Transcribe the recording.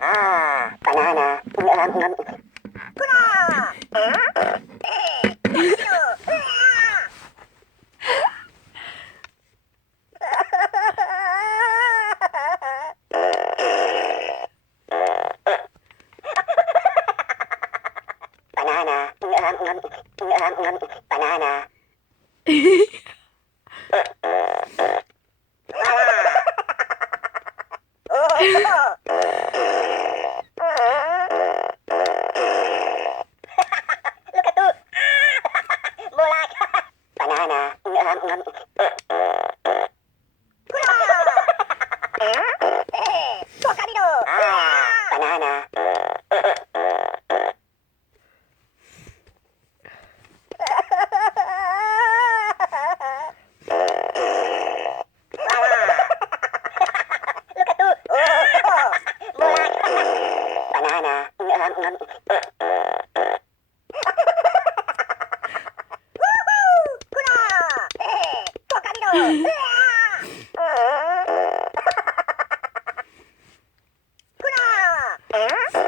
Banana. Banana. Banana. Look at you. Mulak. Banana. Bocadillo. Banana. Look at you. Mulak. Banana. Bocadillo.